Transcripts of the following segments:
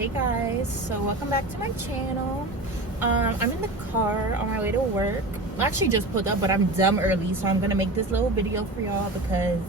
Hey guys, so welcome back to my channel. I'm in the car on my way to work. I actually just pulled up, but I'm dumb early, so I'm gonna make this little video for y'all because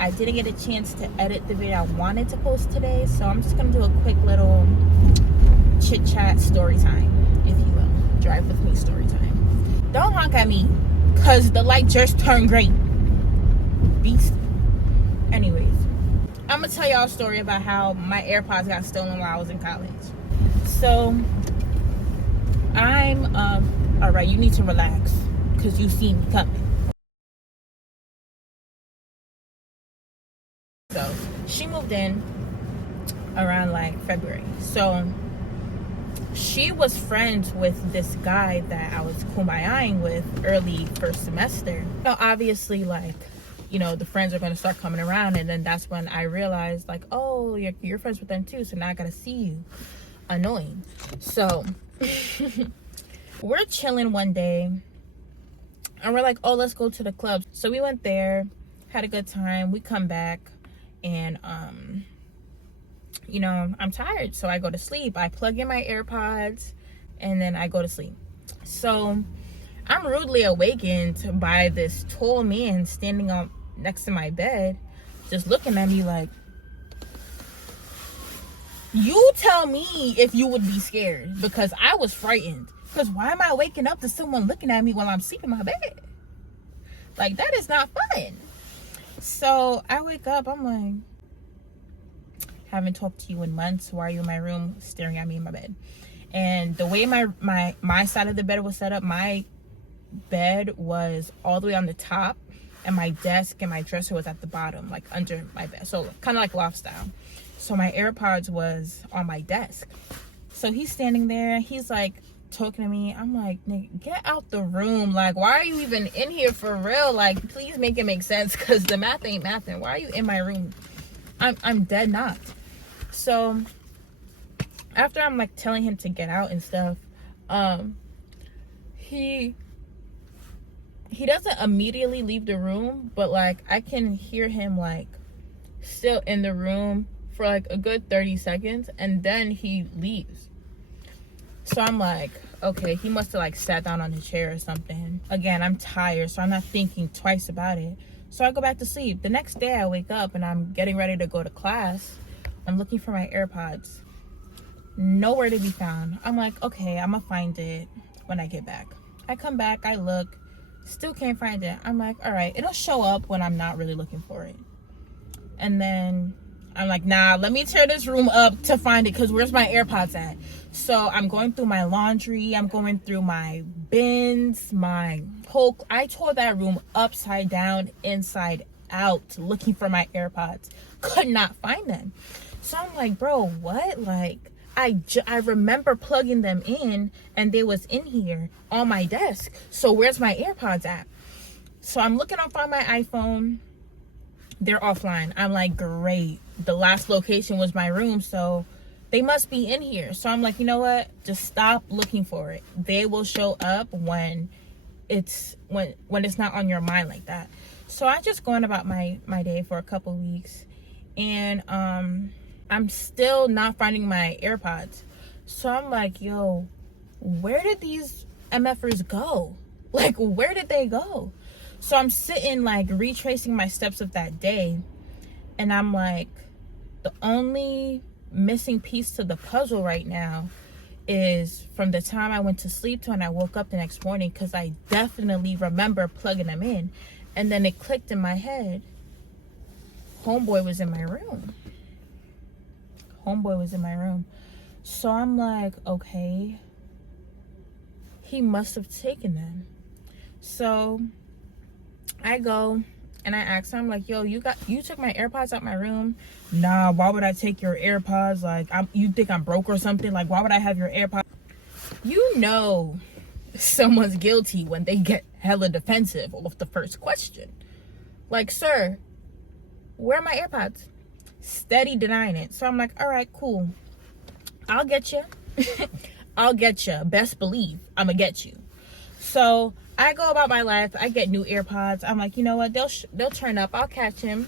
I didn't get a chance to edit the video I wanted to post today. So I'm just gonna do a quick little chit chat story time, if you will. Drive with me story time. Don't honk at me because the light just turned green. Beast. Anyways, I'm gonna tell y'all a story about how my AirPods got stolen while I was in college. So I'm all right, you need to relax because you see me coming. So she moved in around like February. So she was friends with this guy that I was kumbayaing with early first semester. So obviously, like, you know, the friends are going to start coming around, and then that's when I realized, like, oh, you're friends with them too, so now I gotta see you. Annoying. So we're chilling one day and we're like, oh, let's go to the club. So we went there, had a good time. We come back and you know, I'm tired, so I go to sleep. I plug in my AirPods and then I go to sleep. So I'm rudely awakened by this tall man standing up next to my bed, just looking at me like, you tell me if you would be scared, because I was frightened. Because why am I waking up to someone looking at me while I'm sleeping in my bed? Like, that is not fun. So I wake up, I'm like, haven't talked to you in months. Why are you in my room staring at me in my bed? And the way my side of the bed was set up, my bed was all the way on the top and my desk and my dresser was at the bottom, like under my bed, so kind of like loft style. So my AirPods was on my desk. So he's standing there, he's like talking to me. I'm like, nigga, get out the room. Like, why are you even in here for real? Like, please make it make sense, because the math ain't mathing. Why are you in my room? I'm dead knocked. So after I'm like telling him to get out and stuff, he doesn't immediately leave the room, but like I can hear him like still in the room for like a good 30 seconds, and then he leaves. So I'm like, okay, he must have like sat down on the chair or something. Again, I'm tired, so I'm not thinking twice about it. So I go back to sleep. The next day I wake up and I'm getting ready to go to class. I'm looking for my AirPods. Nowhere to be found. I'm like, okay, I'm gonna find it when I get back. I come back, I look, still can't find it. I'm like, all right, it'll show up when I'm not really looking for it. And then I'm like, nah, let me tear this room up to find it, because where's my AirPods at? So I'm going through my laundry, I'm going through my bins, my whole, I tore that room upside down, inside out, looking for my AirPods. Could not find them. So I'm like, bro, what? Like, I remember plugging them in and they was in here on my desk. So where's my AirPods at? So I'm looking up on my iPhone. They're offline. I'm like, great. The last location was my room, so they must be in here. So I'm like, you know what? Just stop looking for it. They will show up when it's not on your mind like that. So I just going about my day for a couple weeks, and I'm still not finding my AirPods. So I'm like, yo, where did these MFers go? Like, where did they go? So I'm sitting like retracing my steps of that day, and I'm like, the only missing piece to the puzzle right now is from the time I went to sleep to when I woke up the next morning, because I definitely remember plugging them in. And then it clicked in my head, homeboy was in my room. Homeboy was in my room. So I'm like, okay, he must have taken them. So I go and I ask him, like, yo, you took my AirPods out my room? Nah, why would I take your AirPods? Like, you think I'm broke or something? Like, why would I have your AirPods? You know someone's guilty when they get hella defensive off the first question. Like, sir, where are my AirPods? Steady denying it. So I'm like, all right, cool, I'll get you. I'll get you. Best believe I'm gonna get you. So I go about my life. I get new AirPods. I'm like, you know what? They'll turn up. I'll catch him.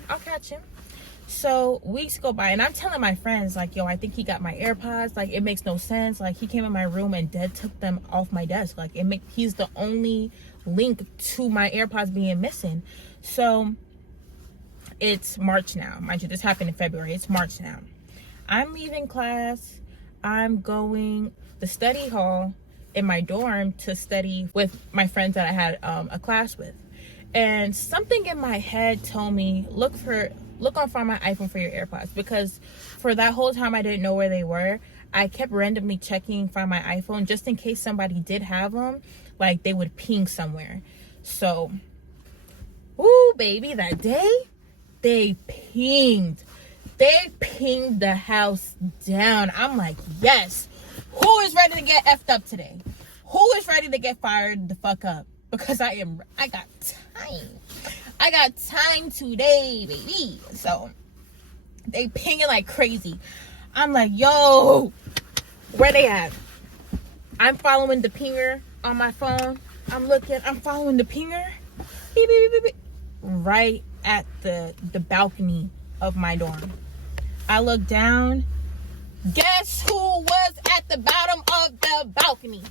So weeks go by, and I'm telling my friends, like, yo, I think he got my AirPods. Like, it makes no sense. Like, he came in my room and dead took them off my desk. Like, he's the only link to my AirPods being missing. So it's March now. Mind you, this happened in February. It's March now. I'm leaving class. I'm going the study hall in my dorm to study with my friends that I had a class with. And something in my head told me, look on Find My iPhone for your AirPods, because for that whole time I didn't know where they were. I kept randomly checking Find My iPhone just in case somebody did have them, like they would ping somewhere. So, woo, baby, that day they pinged the house down. I'm like, yes, who is ready to get effed up today? Who is ready to get fired the fuck up? Because I got time today, baby. So they pinging like crazy. I'm like, yo, where they at? I'm following the pinger on my phone. I'm following the pinger. Beep, beep, beep, beep, right at the balcony of my dorm. I look down. Guess who was at the bottom of the balcony?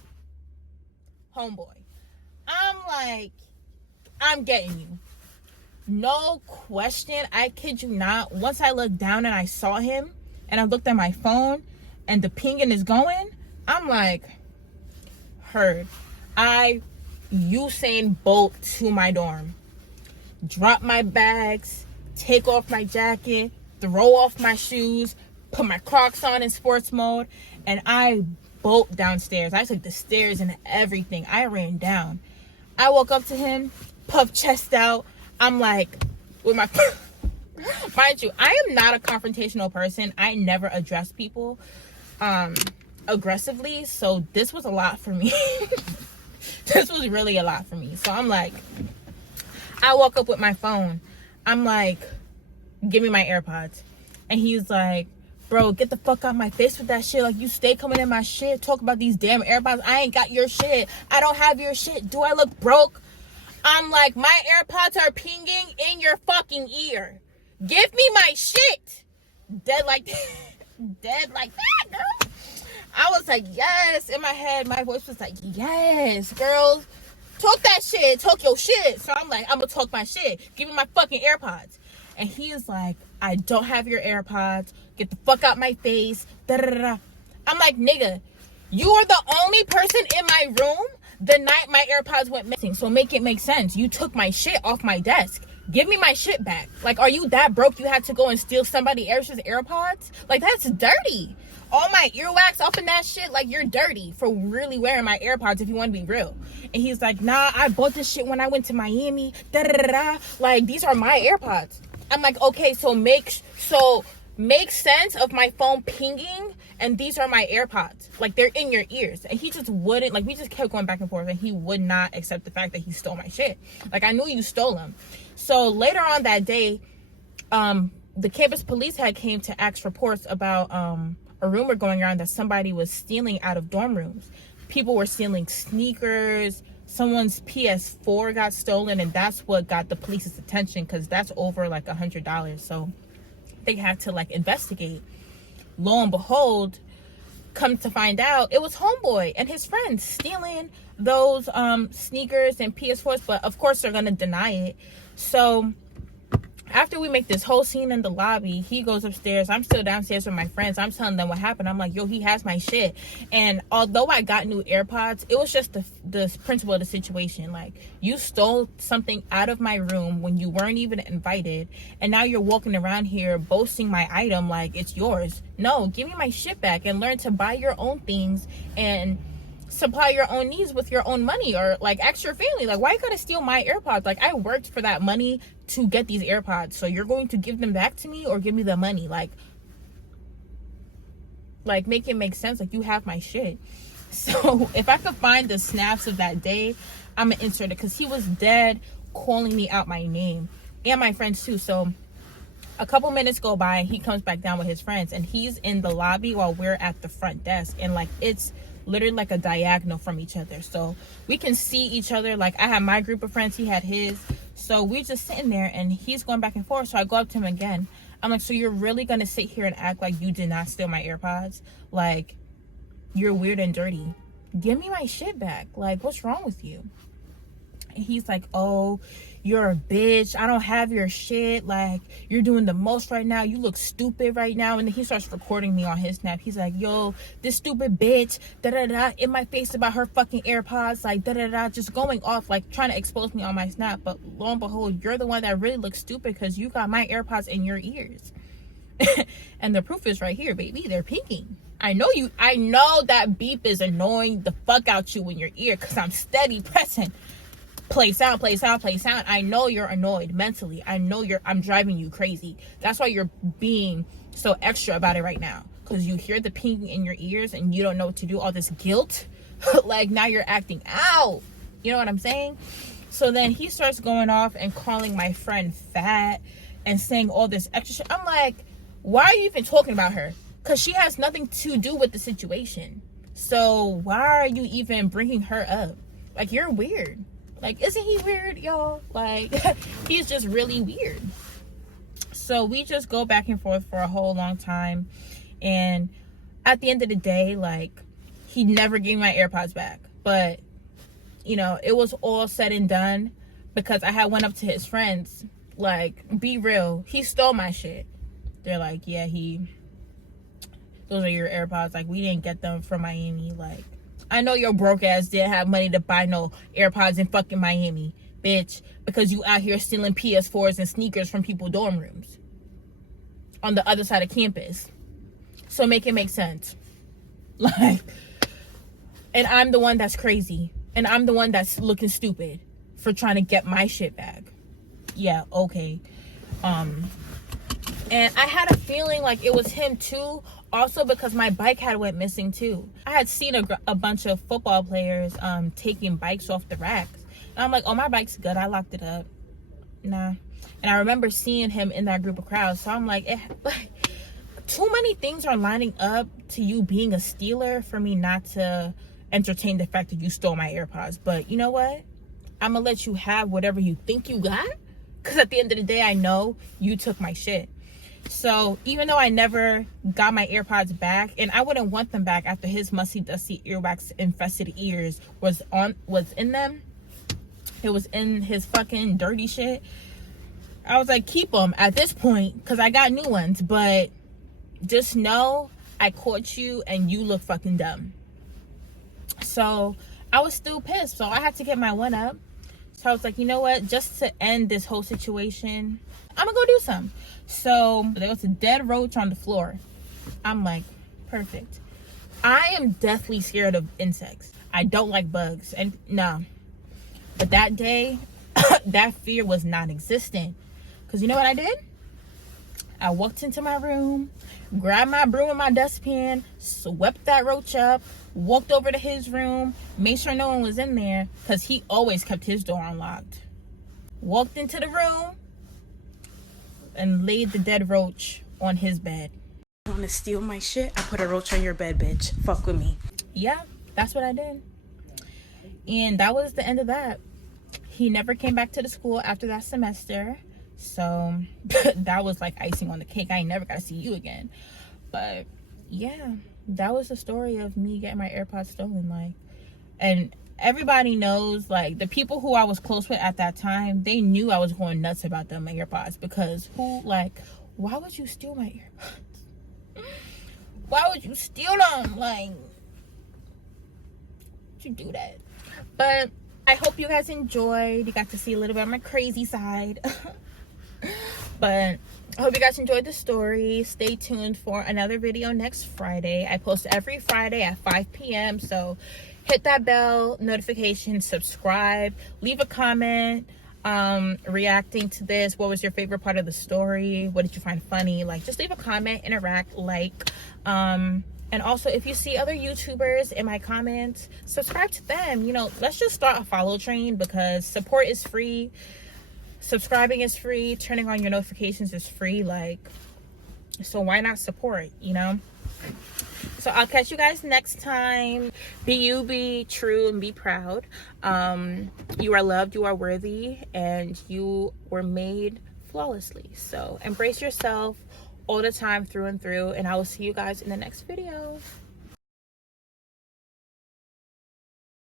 Homeboy. I'm like, I'm getting you. No question. I kid you not. Once I looked down and I saw him and I looked at my phone and the pinging is going, I'm like, heard. I Usain Bolt to my dorm. Drop my bags, take off my jacket, throw off my shoes, put my Crocs on in sports mode, and I bolt downstairs. I took the stairs and everything. I ran down. I woke up to him, puffed chest out. I'm like, with my mind you, I am not a confrontational person. I never address people aggressively, so this was a lot for me. This was really a lot for me. So I'm like, I woke up with my phone. I'm like, give me my AirPods. And he's like, bro, get the fuck out my face with that shit. Like, you stay coming in my shit, talk about these damn AirPods. I ain't got your shit. I don't have your shit. Do I look broke? I'm like, my AirPods are pinging in your fucking ear. Give me my shit. Dead like that, girl. I was like, yes. In my head, my voice was like, yes, girls. Talk that shit. Talk your shit. So I'm like, I'm gonna talk my shit. Give me my fucking AirPods. And he is like, I don't have your AirPods. Get the fuck out my face. Da, da, da, da. I'm like, nigga, you are the only person in my room the night my AirPods went missing. So make it make sense. You took my shit off my desk. Give me my shit back. Like, are you that broke you had to go and steal somebody else's AirPods? Like, that's dirty. All my earwax off in that shit, like, you're dirty for really wearing my AirPods if you want to be real. And he's like, nah, I bought this shit when I went to Miami. Da, da, da, da. Like, these are my AirPods. I'm like, okay, so make sense of my phone pinging, and these are my AirPods. Like, they're in your ears. And he just wouldn't, like, we just kept going back and forth, and he would not accept the fact that he stole my shit. Like, I knew you stole them. So later on that day, the campus police had came to ask reports about a rumor going around that somebody was stealing out of dorm rooms. People were stealing sneakers. Someone's PS4 got stolen, and that's what got the police's attention, because that's over like $100. So they had to like investigate. Lo and behold, come to find out, it was homeboy and his friends stealing those sneakers and PS4s, but of course they're gonna deny it. So after we make this whole scene in the lobby, he goes upstairs. I'm still downstairs with my friends. I'm telling them what happened. I'm like, yo, he has my shit. And although I got new AirPods, it was just the principle of the situation. Like, you stole something out of my room when you weren't even invited, and now you're walking around here boasting my item like it's yours. No, give me my shit back and learn to buy your own things and supply your own needs with your own money, or like ask your family. Like, why you gotta steal my AirPods? Like, I worked for that money to get these AirPods, so you're going to give them back to me or give me the money? Like make it make sense. Like, you have my shit. So if I could find the snaps of that day, I'm gonna insert it, because he was dead calling me out my name and my friends too. So a couple minutes go by, he comes back down with his friends, and he's in the lobby while we're at the front desk, and like, it's literally like a diagonal from each other, so we can see each other. Like, I had my group of friends, he had his, so we just sitting there, and he's going back and forth. So I go up to him again. I'm like, so you're really gonna sit here and act like you did not steal my AirPods? Like, you're weird and dirty. Give me my shit back. Like, what's wrong with you? And he's like, oh, you're a bitch. I don't have your shit. Like, you're doing the most right now. You look stupid right now. And then he starts recording me on his snap. He's like, yo, this stupid bitch, da-da-da, in my face about her fucking AirPods, like, da-da-da, just going off, like, trying to expose me on my snap. But lo and behold, you're the one that really looks stupid because you got my AirPods in your ears. And the proof is right here, baby. They're pinging. I know that beep is annoying the fuck out you in your ear because I'm steady pressing play sound, play sound, play sound. I know you're annoyed mentally. I know I'm driving you crazy. That's why you're being so extra about it right now, because you hear the pinging in your ears and you don't know what to do. All this guilt, like now you're acting out. You know what I'm saying? So then he starts going off and calling my friend fat and saying all this extra shit. I'm like, why are you even talking about her? Because she has nothing to do with the situation. So why are you even bringing her up? Like, you're weird. Like, isn't he weird, y'all? Like, he's just really weird. So we just go back and forth for a whole long time. And at the end of the day, like, he never gave me my AirPods back. But, you know, it was all said and done because I had went up to his friends. Like, be real. He stole my shit. They're like, yeah, those are your AirPods. Like, we didn't get them from Miami. Like, I know your broke ass didn't have money to buy no AirPods in fucking Miami, bitch, because you out here stealing PS4s and sneakers from people's dorm rooms on the other side of campus. So make it make sense. Like, and I'm the one that's crazy. And I'm the one that's looking stupid for trying to get my shit back. Yeah, okay. And I had a feeling like it was him too. Also because my bike had went missing too. I had seen a bunch of football players taking bikes off the racks. And I'm like, oh, my bike's good. I locked it up. Nah. And I remember seeing him in that group of crowds. So I'm like, too many things are lining up to you being a stealer for me not to entertain the fact that you stole my AirPods. But you know what? I'm going to let you have whatever you think you got. Because at the end of the day, I know you took my shit. So even though I never got my AirPods back, and I wouldn't want them back after his musty, dusty, earwax infested ears was in them. It was in his fucking dirty shit. I was like, keep them at this point because I got new ones. But just know I caught you and you look fucking dumb. So I was still pissed. So I had to get my one up. So I was like, you know what? Just to end this whole situation, I'm gonna go do some. So there was a dead roach on the floor. I'm like, perfect. I am deathly scared of insects. I don't like bugs. And no. But that day, that fear was non-existent. Because you know what I did? I walked into my room, grabbed my broom and my dustpan, swept that roach up, walked over to his room, made sure no one was in there, because he always kept his door unlocked. Walked into the room and laid the dead roach on his bed. You want to steal my shit? I put a roach on your bed, bitch. Fuck with me. Yeah, that's what I did. And that was the end of that. He never came back to the school after that semester. So that was like icing on the cake. I ain't never got to see you again. But yeah, that was the story of me getting my AirPods stolen. Like, and everybody knows, like, the people who I was close with at that time, they knew I was going nuts about them AirPods. Because why would you steal my AirPods? Why would you steal them? Like, would you do that? But I hope you guys enjoyed. You got to see a little bit of my crazy side. But I hope you guys enjoyed the story. Stay tuned for another video next Friday. I post every Friday at 5 p.m. So hit that bell notification, subscribe, leave a comment reacting to this. What was your favorite part of the story? What did you find funny? Like, just leave a comment, interact, like. And also, if you see other YouTubers in my comments, subscribe to them. You know, let's just start a follow train because support is free. Subscribing is free. Turning on your notifications is free. Like, so why not support, you know? So I'll catch you guys next time. Be you, be true, and be proud. You are loved, you are worthy, and you were made flawlessly. So embrace yourself. all the time, through and through. And I will see you guys in the next video.